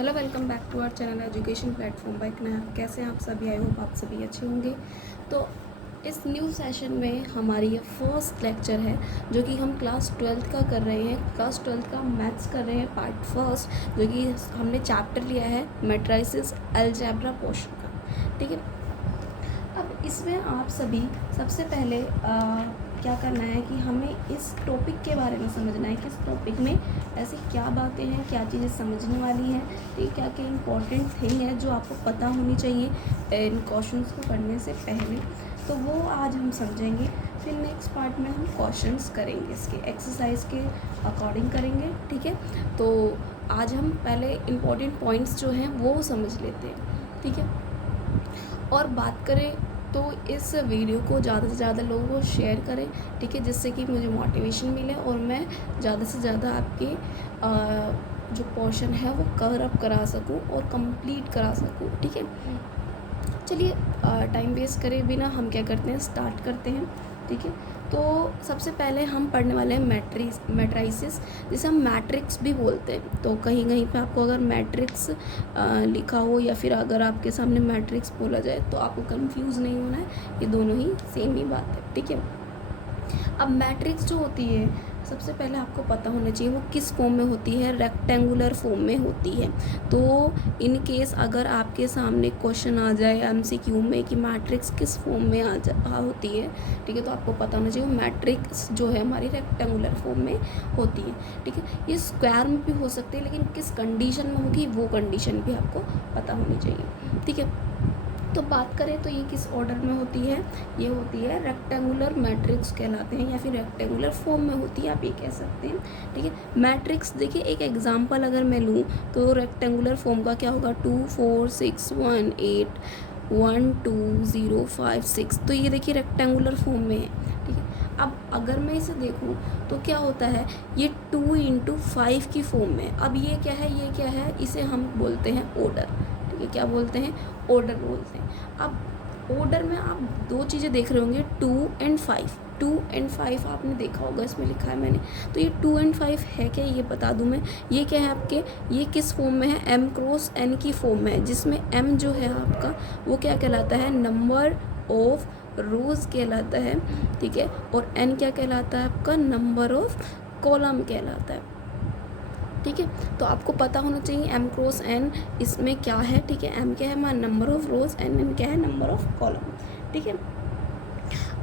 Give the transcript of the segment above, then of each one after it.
Hello, welcome back to our channel education platform by Kanya. कैसे हैं आप सभी? आई होप आप सभी अच्छे होंगे। तो इस न्यू सेशन में हमारी ये फर्स्ट लेक्चर है जो कि हम क्लास 12th का कर रहे हैं। क्लास 12th का मैथ्स कर रहे हैं, पार्ट फर्स्ट, जो कि हमने चैप्टर लिया है मैट्रिसेस अलजेब्रा पोर्शन का। ठीक है, अब इसमें आप सभी सबसे पहले क्या करना है कि हमें इस टॉपिक के बारे में समझना है कि इस टॉपिक में ऐसी क्या बातें हैं, क्या चीज़ें समझने वाली हैं, ठीक, क्या क्या इंपॉर्टेंट थिंग है जो आपको पता होनी चाहिए इन क्वेश्चंस को करने से पहले। तो वो आज हम समझेंगे। फिर नेक्स्ट पार्ट में हम क्वेश्चंस करेंगे, इसके एक्सरसाइज के अकॉर्डिंग करेंगे। ठीक है, तो आज हम पहले इम्पॉर्टेंट पॉइंट्स जो हैं वो समझ लेते हैं। ठीक है, और बात करें तो इस वीडियो को ज़्यादा से ज़्यादा लोगों को शेयर करें, ठीक है, जिससे कि मुझे मोटिवेशन मिले और मैं ज़्यादा से ज़्यादा आपके जो पोर्शन है वो कवर अप करा सकूं और कंप्लीट करा सकूं। ठीक है, चलिए टाइम वेस्ट करे बिना हम क्या करते हैं, स्टार्ट करते हैं। ठीक है, तो सबसे पहले हम पढ़ने वाले हैं मैट्रिसेस, जिसे हम मैट्रिक्स भी बोलते हैं। तो कहीं कहीं पे आपको अगर मैट्रिक्स लिखा हो या फिर अगर आपके सामने मैट्रिक्स बोला जाए तो आपको कंफ्यूज नहीं होना है, ये दोनों ही सेम ही बात है। ठीक है, अब मैट्रिक्स जो होती है सबसे पहले आपको पता होना चाहिए वो किस फॉर्म में होती है, रेक्टेंगुलर फॉर्म में होती है। तो इन केस अगर आपके सामने क्वेश्चन आ जाए एमसीक्यू में कि मैट्रिक्स किस फॉर्म में होती है, ठीक है, तो आपको पता होना चाहिए मैट्रिक्स जो है हमारी रेक्टेंगुलर फॉर्म में होती है। ठीक है, ये स्क्वायर में भी हो सकती है, लेकिन किस कंडीशन में होगी वो कंडीशन भी आपको पता होनी चाहिए। ठीक है, तो बात करें तो ये किस ऑर्डर में होती है, ये होती है रेक्टेंगुलर मैट्रिक्स कहलाते हैं या फिर रेक्टेंगुलर फॉर्म में होती है, आप ये कह सकते हैं। ठीक है, मैट्रिक्स देखिए, एक एग्जांपल अगर मैं लूँ तो रेक्टेंगुलर फॉर्म का क्या होगा, 2 4 6 1 8 1 2 0 5 6। तो ये देखिए रेक्टेंगुलर फॉर्म में है। ठीक है, अब अगर मैं इसे देखूँ तो क्या होता है, ये 2 इंटू 5 की फॉर्म में। अब ये क्या है, ये क्या है, इसे हम बोलते हैं ऑर्डर। ठीक है, क्या बोलते हैं, ऑर्डर बोलते हैं। अब ऑर्डर में आप दो चीज़ें देख रहे होंगे, 2 एंड 5। 2 एंड 5 आपने देखा होगा, इसमें लिखा है मैंने। तो ये 2 एंड 5 है क्या, ये बता दूं मैं। ये क्या है आपके, ये किस फॉर्म में है, m क्रॉस n की फॉर्म में है, जिसमें m जो है आपका वो क्या कहलाता है, नंबर ऑफ रोज कहलाता है। ठीक है, और n क्या कहलाता है आपका, नंबर ऑफ कॉलम कहलाता है। ठीक है, तो आपको पता होना चाहिए m क्रॉस n इसमें क्या है। ठीक है, m क्या है हमारा नंबर ऑफ रोज, n क्या है नंबर ऑफ कॉलम। ठीक है,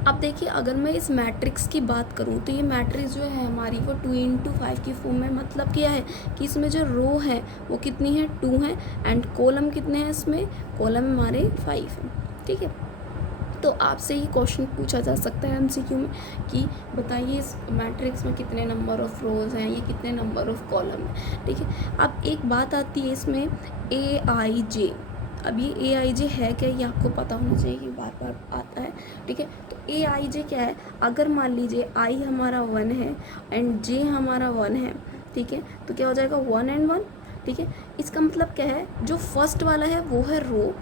अब देखिए अगर मैं इस मैट्रिक्स की बात करूं तो ये मैट्रिक्स जो है हमारी वो 2 इंटू 5 की फॉर्म में। मतलब क्या है कि इसमें जो रो है वो कितनी है, 2 है, एंड कॉलम कितने हैं, इसमें कॉलम हमारे 5 हैं। ठीक है, तो आपसे ये क्वेश्चन पूछा जा सकता है एमसीक्यू में कि बताइए इस मैट्रिक्स में कितने नंबर ऑफ रोज हैं, ये कितने नंबर ऑफ कॉलम हैं। ठीक है, अब एक बात आती है इसमें ए आई जे। अब ये ए आई जे है क्या, ये आपको पता होना चाहिए कि बार बार आता है। ठीक है, तो ए आई जे क्या है, अगर मान लीजिए आई हमारा 1 है एंड जे हमारा 1 है, ठीक है, तो क्या हो जाएगा 1 एंड 1। ठीक है, इसका मतलब क्या है, जो फर्स्ट वाला है वो है रो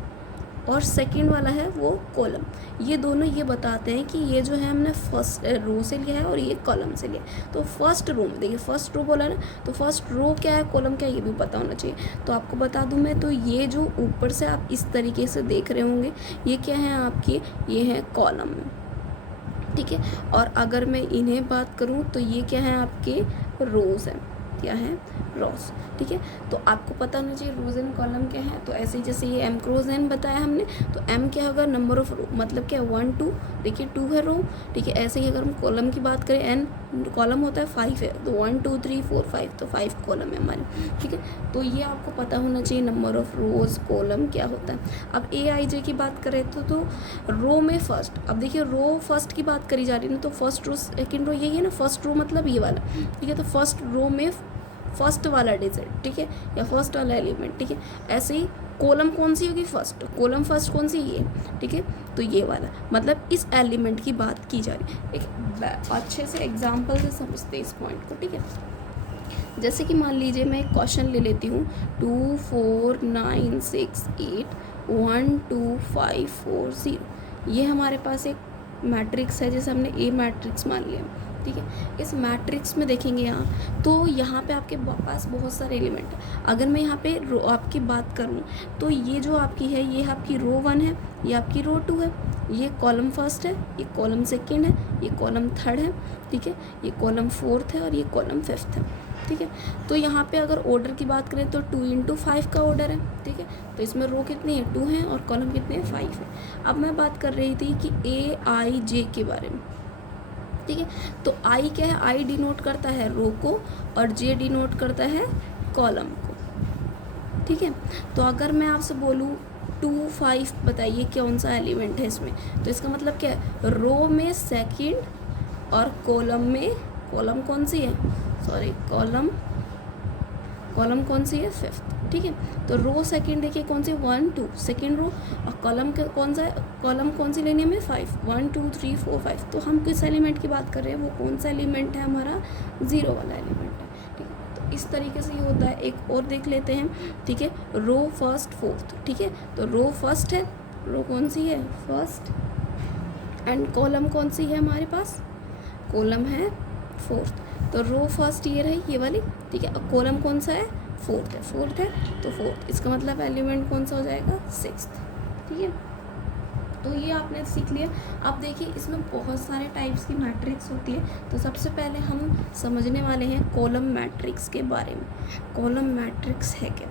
और सेकंड वाला है वो कॉलम। ये दोनों ये बताते हैं कि ये जो है हमने फर्स्ट रो से लिया है और ये कॉलम से लिया है। तो फर्स्ट रो में देखिए, फर्स्ट रो बोला ना, तो फर्स्ट रो क्या है, कॉलम क्या है, ये भी पता होना चाहिए। तो आपको बता दूं मैं, तो ये जो ऊपर से आप इस तरीके से देख रहे होंगे, ये क्या है आपकी, ये है कॉलम में। ठीक है, और अगर मैं इन्हें बात करूँ तो ये क्या है आपके, रोज है, क्या है, रोज। ठीक है, तो आपको पता होना चाहिए रोज एंड कॉलम क्या है। तो ऐसे ही जैसे ये m क्रॉस n बताया हमने, तो m क्या होगा, नंबर ऑफ रो, मतलब क्या 1 2, देखिए 2 है रो। ठीक है, ऐसे ही अगर हम कॉलम की बात करें, n कॉलम होता है 5 है, तो 1 2 3 4 5, तो 5 कॉलम है हमारे। ठीक है, तो ये आपको पता होना चाहिए नंबर ऑफ रोज कॉलम क्या होता है। अब ए आई जे की बात करें तो रो में फर्स्ट, अब देखिए रो फर्स्ट की बात करी जा रही है ना, तो फर्स्ट रो सेकेंड रो यही है ना, फर्स्ट रो मतलब ये वाला। ठीक है, तो फर्स्ट रो में फर्स्ट वाला डिजिट, ठीक है, या फर्स्ट वाला एलिमेंट। ठीक है, ऐसे ही कॉलम कौन सी होगी, फर्स्ट कॉलम, फर्स्ट कौन सी, ये। ठीक है, तो ये वाला मतलब इस एलिमेंट की बात की जा रही है। एक अच्छे से एग्जांपल से समझते इस पॉइंट को। ठीक है, जैसे कि मान लीजिए मैं एक क्वेश्चन ले लेती हूँ, 2 4 9 6 8 1 2 5 4 0। ये हमारे पास एक मैट्रिक्स है, जैसे हमने ए मैट्रिक्स मान लिया। ठीक है। इस मैट्रिक्स में देखेंगे यहाँ, तो यहाँ पे आपके पास बहुत सारे एलिमेंट है। अगर मैं यहाँ पे रो आपकी बात करूँ तो ये जो आपकी है, ये आपकी रो 1 है, ये आपकी रो 2 है, ये कॉलम फर्स्ट है, ये कॉलम सेकेंड है, ये कॉलम थर्ड है, ठीक है, ये कॉलम फोर्थ है और ये कॉलम फिफ्थ है, ठीक है। तो यहाँ पे अगर ऑर्डर की बात करें तो 2 × 5 का ऑर्डर है, ठीक है। तो इसमें रो कितनी है, 2 हैं, और कॉलम कितने हैं, 5 है। अब मैं बात कर रही थी कि AIJ के बारे में, ठीक है। तो I क्या है, I डिनोट करता है रो को और J डिनोट करता है कॉलम को, ठीक है। तो अगर मैं आपसे बोलूँ 2, 5 बताइए कौन सा एलिमेंट है इसमें, तो इसका मतलब क्या है, रो में सेकंड और कॉलम में, कॉलम कौन सी है, सॉरी कॉलम कौन सी है, फिफ्थ, ठीक है। तो रो सेकंड देखिए कौन सी, 1 2 सेकंड रो, और कॉलम कौन सा है, कॉलम कौन सी लेनी है हमें, 5, 1 2 3 4 5। तो हम किस एलिमेंट की बात कर रहे हैं, वो कौन सा एलिमेंट है हमारा, 0 वाला एलिमेंट है, ठीक है। तो इस तरीके से ये होता है। एक और देख लेते हैं, ठीक है, रो फर्स्ट फोर्थ, ठीक है। तो रो फर्स्ट है, रो कौन सी है, फर्स्ट, एंड कॉलम कौन सी है हमारे पास, कॉलम है फोर्थ। तो रो फर्स्ट ये रही, ये वाली, ठीक है। अब कॉलम कौन सा है, फोर्थ है, फोर्थ है तो फोर्थ, इसका मतलब एलिमेंट कौन सा हो जाएगा, सिक्स्थ, ठीक है। तो ये आपने सीख लिया। अब देखिए इसमें बहुत सारे टाइप्स की मैट्रिक्स होती है। तो सबसे पहले हम समझने वाले हैं कॉलम मैट्रिक्स के बारे में। कॉलम मैट्रिक्स है क्या,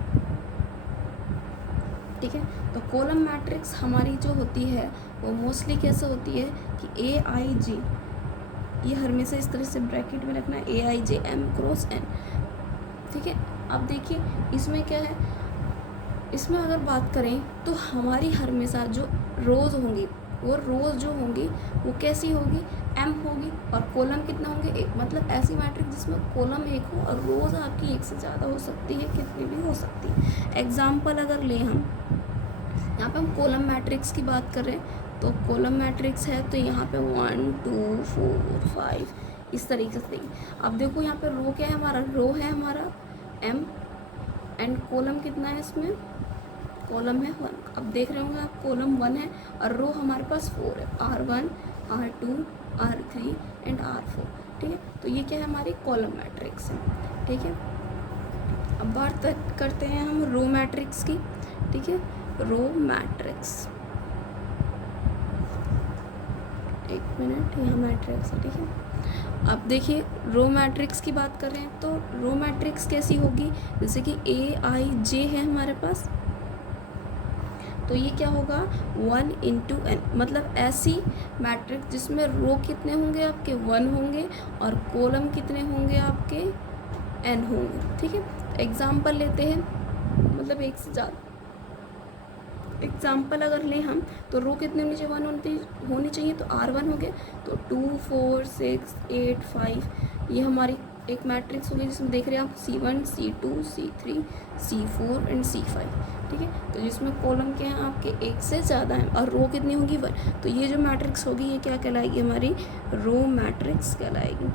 ठीक है। तो कॉलम मैट्रिक्स हमारी जो होती है वो मोस्टली कैसे होती है कि AIJ, ये हमेशा इस तरह से ब्रैकेट में रखना है, AIJ M×N, ठीक है। अब देखिए इसमें क्या है, इसमें अगर बात करें तो हमारी हमेशा जो रोज़ होंगी, वो रोज़ जो होंगी वो कैसी होगी, M होगी, और कॉलम कितना होंगे, एक। मतलब ऐसी मैट्रिक्स जिसमें कॉलम एक हो और रोज़ आपकी एक से ज़्यादा हो सकती है, कितनी भी हो सकती है। एग्जाम्पल अगर लें हम, यहाँ पे हम कॉलम मैट्रिक्स की बात कर रहे हैं, तो कॉलम मैट्रिक्स है तो यहाँ पे 1 2 4 5 इस तरीके से। अब देखो यहाँ पे रो क्या है हमारा, रो है हमारा M, एंड कॉलम कितना है इसमें, कॉलम है 1। अब देख रहे होंगे आप, कॉलम 1 है और रो हमारे पास 4 है, R1 R2 R3 and R4, ठीक है। तो ये क्या है, हमारी कॉलम मैट्रिक्स है, ठीक है। अब बात करते हैं हम रो मैट्रिक्स की, ठीक है। रो मैट्रिक्स, एक मिनट, यहाँ मैट्रिक्स है, ठीक है। अब देखिए रो मैट्रिक्स की बात कर रहे हैं, तो रो मैट्रिक्स कैसी होगी, जैसे कि AIJ है हमारे पास, तो ये क्या होगा, 1 × n, मतलब ऐसी मैट्रिक्स जिसमें रो कितने होंगे आपके, 1 होंगे, और कॉलम कितने होंगे आपके, n होंगे, ठीक है। एग्जाम्पल लेते हैं, मतलब एक से ज़्यादा एग्जाम्पल अगर लें हम, तो रो कितने होनी चाहिए, 1 होनी चाहिए, तो R1 हो गए, तो 2 4 6 8 5 ये हमारी एक मैट्रिक्स होगी जिसमें देख रहे हैं आप C1 C2 C3 C4 and C5, ठीक है। तो जिसमें कॉलम क्या है आपके एक से ज़्यादा हैं और रो कितनी होगी, 1। तो ये जो मैट्रिक्स होगी ये क्या कहलाएगी, हमारी रो मैट्रिक्स कहलाएगी,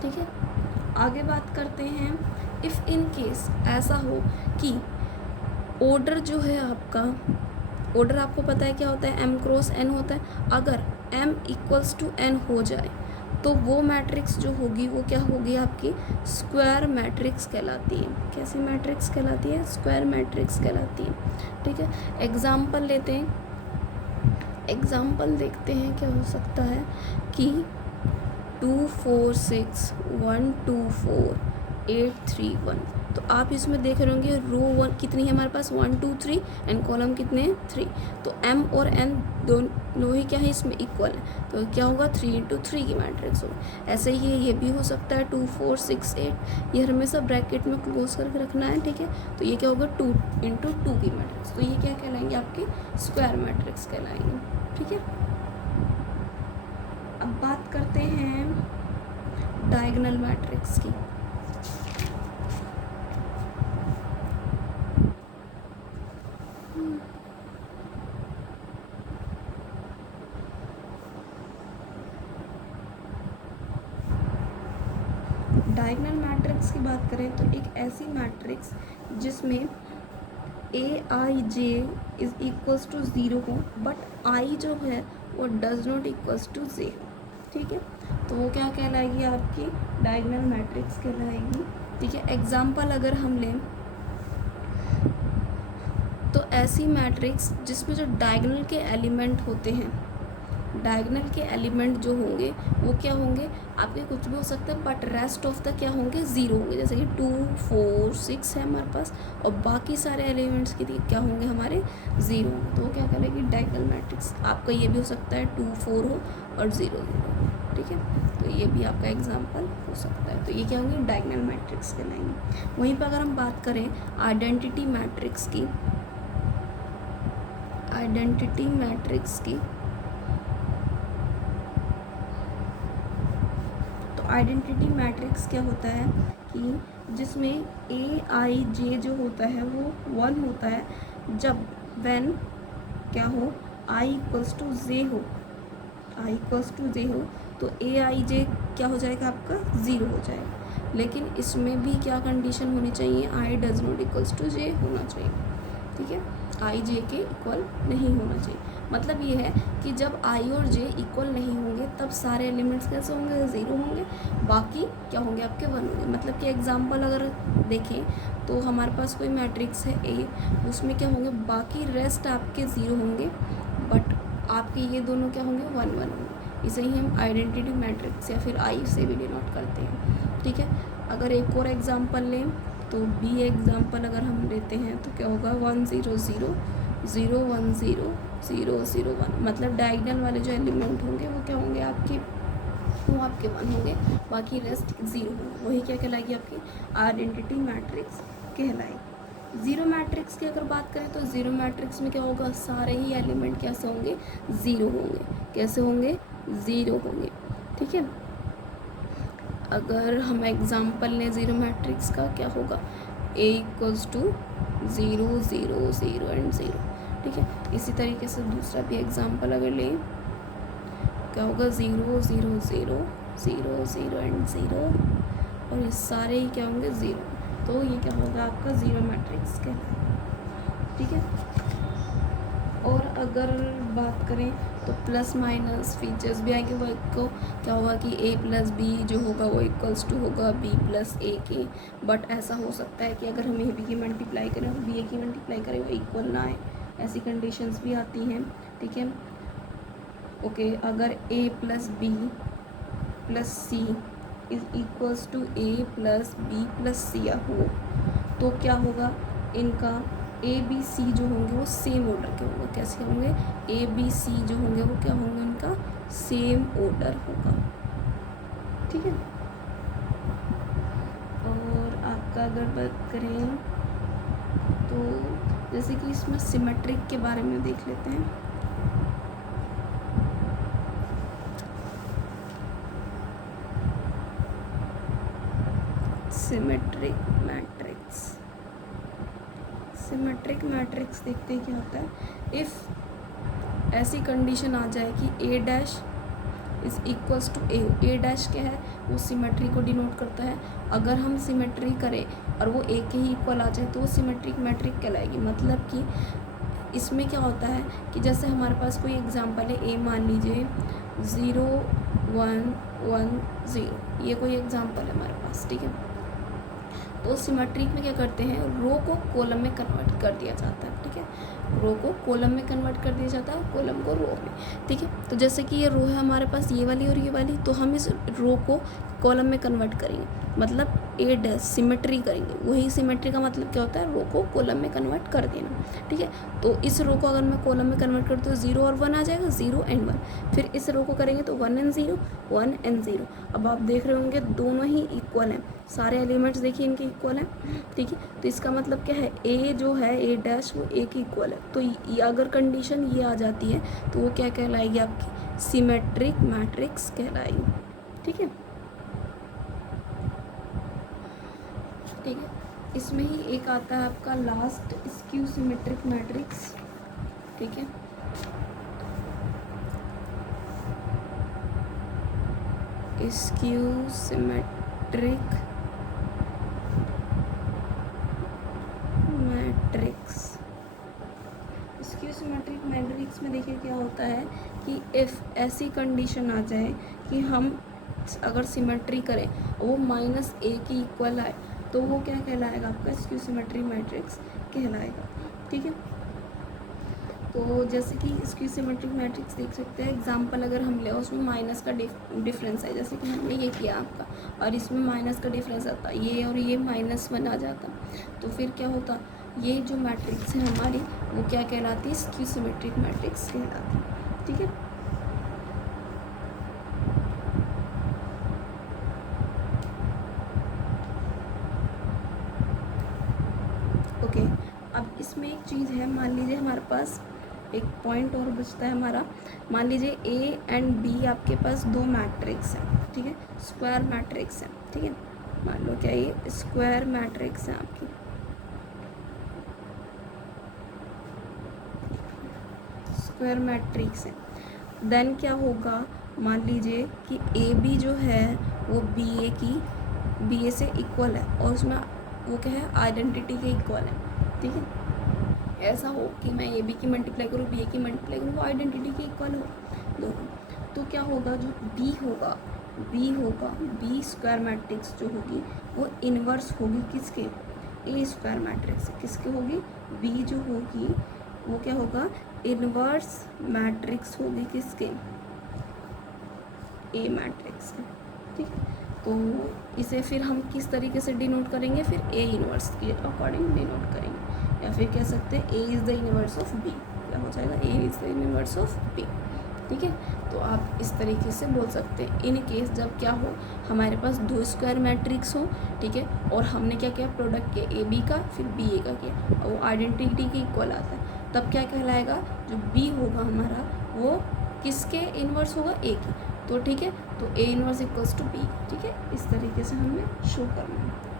ठीक है। आगे बात करते हैं, इफ़ इन केस ऐसा हो कि ऑर्डर जो है आपका, ऑर्डर आपको पता है क्या होता है, M×N होता है। अगर M = N हो जाए तो वो मैट्रिक्स जो होगी वो क्या होगी आपकी, स्क्वायर मैट्रिक्स कहलाती है। कैसी मैट्रिक्स कहलाती है, स्क्वायर मैट्रिक्स कहलाती है, ठीक है। एग्जाम्पल लेते हैं, एग्जाम्पल देखते हैं क्या हो सकता है कि 2 4 6 1 2 4 8 3 1। तो आप इसमें देख रहे होंगे रो 1 कितनी है हमारे पास, 1 2 3, एंड कॉलम कितने हैं, 3। तो M और N दोनों ही क्या है इसमें इक्वल है, तो क्या होगा, 3 × 3 की मैट्रिक्स होगी। ऐसे ही ये भी हो सकता है 2 4 6 8, ये हमेशा ब्रैकेट में क्लोज करके रखना है, ठीक है। तो ये क्या होगा, 2 × 2 की मैट्रिक्स, तो ये क्या कहलाएंगे, आपकी स्क्वायर मैट्रिक्स कहलाएंगे, ठीक है। अब बात करते हैं डायगोनल मैट्रिक्स की। डायगोनल मैट्रिक्स की बात करें तो एक ऐसी मैट्रिक्स जिसमें AIJ = 0 हो, बट I जो है वो डज नॉट = J, ठीक है, तो वो क्या कहलाएगी आपकी डायगोनल मैट्रिक्स कहलाएगी। ठीक है, एग्जाम्पल अगर हम लें तो ऐसी मैट्रिक्स जिसमें जो डायगोनल के एलिमेंट होते हैं, डायगोनल के एलिमेंट जो होंगे वो क्या होंगे आपके, कुछ भी हो सकता है, बट रेस्ट ऑफ द क्या होंगे, ज़ीरो होंगे। जैसे कि 2 4 6 है हमारे पास और बाकी सारे एलिमेंट्स के क्या होंगे हमारे, ज़ीरो होंगे, तो वो क्या कहलाएगी डायगोनल मैट्रिक्स। आपका ये भी हो सकता है 2 4 हो और 0 0, ठीक है, तो ये भी आपका एग्जाम्पल हो सकता है। तो ये क्या होंगे डायगोनल मैट्रिक्स कहलाएंगे। वहीं पर अगर हम बात करें आइडेंटिटी मैट्रिक्स की, आइडेंटिटी मैट्रिक्स की, तो आइडेंटिटी मैट्रिक्स क्या होता है कि जिसमें ए आई जे जो होता है वो 1 होता है जब व्हेन क्या हो आई इक्वल्स टू जे हो, आई इक्वल्स टू जे हो तो ए आई जे क्या हो जाएगा आपका 0 हो जाएगा। लेकिन इसमें भी क्या कंडीशन होनी चाहिए, I does not equals to J होना चाहिए। ठीक है, आई जे के इक्वल नहीं होना चाहिए। मतलब ये है कि जब आई और जे इक्वल नहीं होंगे तब सारे एलिमेंट्स कैसे होंगे, 0 होंगे, बाकी क्या होंगे आपके 1 होंगे। मतलब कि एग्जांपल अगर देखें तो हमारे पास कोई मैट्रिक्स है ए, उसमें क्या होंगे बाकी रेस्ट आपके 0 होंगे, बट आपके ये दोनों क्या होंगे 1 1 होंगे। इसे ही हम आइडेंटिटी मैट्रिक्स या फिर आई से भी डिनोट करते हैं। ठीक है, अगर एक और एग्जांपल लें तो बी एग्जांपल अगर हम लेते हैं तो क्या होगा 1 0 0 0 1 0 0 0 1, मतलब डायगोनल वाले जो एलिमेंट होंगे वो क्या होंगे आपके, वो आपके 1 होंगे, बाकी रेस्ट 0 होंगे। वही क्या कहलाएगी आपकी आइडेंटिटी मैट्रिक्स कहलाएगी। ज़ीरो मैट्रिक्स की अगर बात करें तो ज़ीरो मैट्रिक्स में क्या होगा, सारे ही एलिमेंट कैसे होंगे 0 होंगे। कैसे होंगे 0 होंगे। ठीक है, अगर हम एग्जांपल लें ज़ीरो मैट्रिक्स का क्या होगा, ए इक्वल्स टू 0 0 0 एंड 0। ठीक है, इसी तरीके से दूसरा भी एग्जांपल अगर लें क्या होगा 0 0 0 0 0 एंड 0 और ये सारे ही क्या होंगे 0, तो ये क्या होगा आपका ज़ीरो मैट्रिक्स कहलाएगा। ठीक है, और अगर बात करें तो प्लस माइनस फीचर्स भी आएंगे। वो को क्या होगा कि a प्लस बी जो होगा वो इक्वल्स टू होगा b प्लस ए के, बट ऐसा हो सकता है कि अगर हम a b की मल्टीप्लाई करें और b a की मल्टीप्लाई करें वो इक्वल ना आए, ऐसी कंडीशंस भी आती हैं। ठीक है, ओके, अगर a plus B plus C is equals to a plus B plus C हो तो क्या होगा, इनका ए बी सी जो होंगे वो सेम ऑर्डर के होंगे। कैसे होंगे, ए बी सी जो होंगे वो क्या होंगे, उनका सेम ऑर्डर होगा। ठीक है, और आपका अगर बात करें तो जैसे कि इसमें सिमेट्रिक के बारे में देख लेते हैं। सिमेट्रिक मैट्रिक्स, सिमेट्रिक मैट्रिक्स देखते हैं क्या होता है। इफ़ ऐसी कंडीशन आ जाए कि A dash is equals to A dash क्या है, वो सिमेट्री को डिनोट करता है। अगर हम सिमेट्री करें और वो ए के ही इक्वल आ जाए तो वो सिमेट्रिक मैट्रिक कहलाएगी। मतलब कि इसमें क्या होता है कि जैसे हमारे पास कोई एग्जांपल है, ए मान लीजिए 0 1 1 0, ये कोई एग्जांपल है हमारे पास। ठीक है, तो सिमेट्रिक में क्या करते हैं, रो को कॉलम में कन्वर्ट कर दिया जाता है। ठीक है, रो को कॉलम में कन्वर्ट कर दिया जाता है, कॉलम को रो में। ठीक है, तो जैसे कि ये रो है हमारे पास ये वाली और ये वाली, तो हम इस रो को कॉलम में कन्वर्ट करेंगे, मतलब ए डैश सिमेट्री करेंगे। वही सिमेट्री का मतलब क्या होता है, रो को कॉलम में कन्वर्ट कर देना। ठीक है, तो इस रो को अगर मैं कॉलम में कन्वर्ट करती हूँ 0 और 1 आ जाएगा, 0 एंड 1। फिर इस रो को करेंगे तो 1 एंड 0 1 एंड 0। अब आप देख रहे होंगे दोनों ही इक्वल हैं, सारे एलिमेंट्स देखिए इनके इक्वल हैं। ठीक है, तो इसका मतलब क्या है, ए जो है ए डैश वो ए के इक्वल है। तो ये अगर कंडीशन ये आ जाती है तो वो क्या कहलाएगी आपकी सिमेट्रिक मैट्रिक्स कहलाएगी। ठीक है, ठीक है, इसमें ही एक आता है आपका लास्ट स्क्यू सिमेट्रिक मैट्रिक्स। ठीक है, skew symmetric matrix, skew symmetric matrix matrix में देखिए क्या होता है कि इफ़ ऐसी कंडीशन आ जाए कि हम अगर सिमेट्री करें वो -a की इक्वल आए तो वो क्या कहलाएगा, आपका स्क्यू सिमेट्री मैट्रिक्स कहलाएगा। ठीक है, तो जैसे कि स्क्यू सिमेट्रिक मैट्रिक्स देख सकते हैं, एग्जांपल अगर हम ले उसमें माइनस का डिफरेंस है, जैसे कि हमने ये किया आपका और इसमें माइनस का डिफरेंस आता, ये और ये -1 आ जाता, तो फिर क्या होता, ये जो मैट्रिक्स है हमारी वो क्या कहलाती है, स्क्यू सिमेट्रिक मैट्रिक्स कहलाती है। ठीक है, ओके। अब इसमें एक चीज़ है, मान लीजिए हमारे पास एक पॉइंट और बचता है हमारा, मान लीजिए ए एंड बी आपके पास दो मैट्रिक्स हैं। ठीक है, स्क्वायर मैट्रिक्स है। ठीक है, मान लो क्या ये स्क्वायर मैट्रिक्स है आपकी, स्क्वायर मैट्रिक्स है। देन क्या होगा, मान लीजिए कि ए बी जो है वो बी ए से इक्वल है और उसमें वो क्या है, आइडेंटिटी के इक्वल है। ठीक है, ऐसा हो कि मैं ए बी की मल्टीप्लाई करूँ, बी ए की मल्टीप्लाई करूँ, वो आइडेंटिटी के इक्वल हो दोनों, तो क्या होगा, जो बी होगा बी स्क्वायर मैट्रिक्स जो होगी वो इन्वर्स होगी किसके, ए स्क्वायर मैट्रिक्स। किसके होगी, बी जो होगी वो क्या होगा, इन्वर्स मैट्रिक्स होगी किसके, ए मैट्रिक्स के। ठीक है, तो इसे फिर हम किस तरीके से डिनोट करेंगे, फिर ए इन्वर्स के अकॉर्डिंग डिनोट करेंगे, या फिर कह सकते हैं A is the inverse of B, क्या हो जाएगा, A is the inverse of B. ठीक है, तो आप इस तरीके से बोल सकते हैं। इन केस जब क्या हो, हमारे पास दो स्क्वायर मैट्रिक्स हो, ठीक है, और हमने क्या किया, प्रोडक्ट किया ए बी का फिर बी ए का किया, और वो आइडेंटिटी के इक्वल आता है, तब क्या कहलाएगा, जो बी होगा हमारा वो किसके इन्वर्स होगा, ए की। तो ठीक है, तो A inverse equals to be. ठीक है, इस तरीके से हमें शो करना है।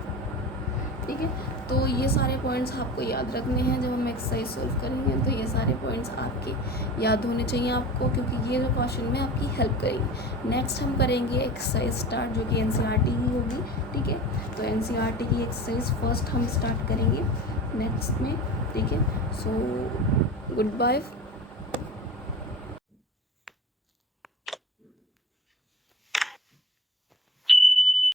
ठीक है, तो ये सारे पॉइंट्स आपको याद रखने हैं जब हम एक्सरसाइज सॉल्व करेंगे, तो ये सारे पॉइंट्स आपके याद होने चाहिए आपको, क्योंकि ये जो क्वेश्चन में आपकी हेल्प करेंगे। नेक्स्ट हम करेंगे एक्सरसाइज स्टार्ट, जो कि एनसीईआरटी की होगी। ठीक है, तो एनसीईआरटी की एक्सरसाइज फर्स्ट हम स्टार्ट करेंगे नेक्स्ट में। ठीक है, सो गुड बाय।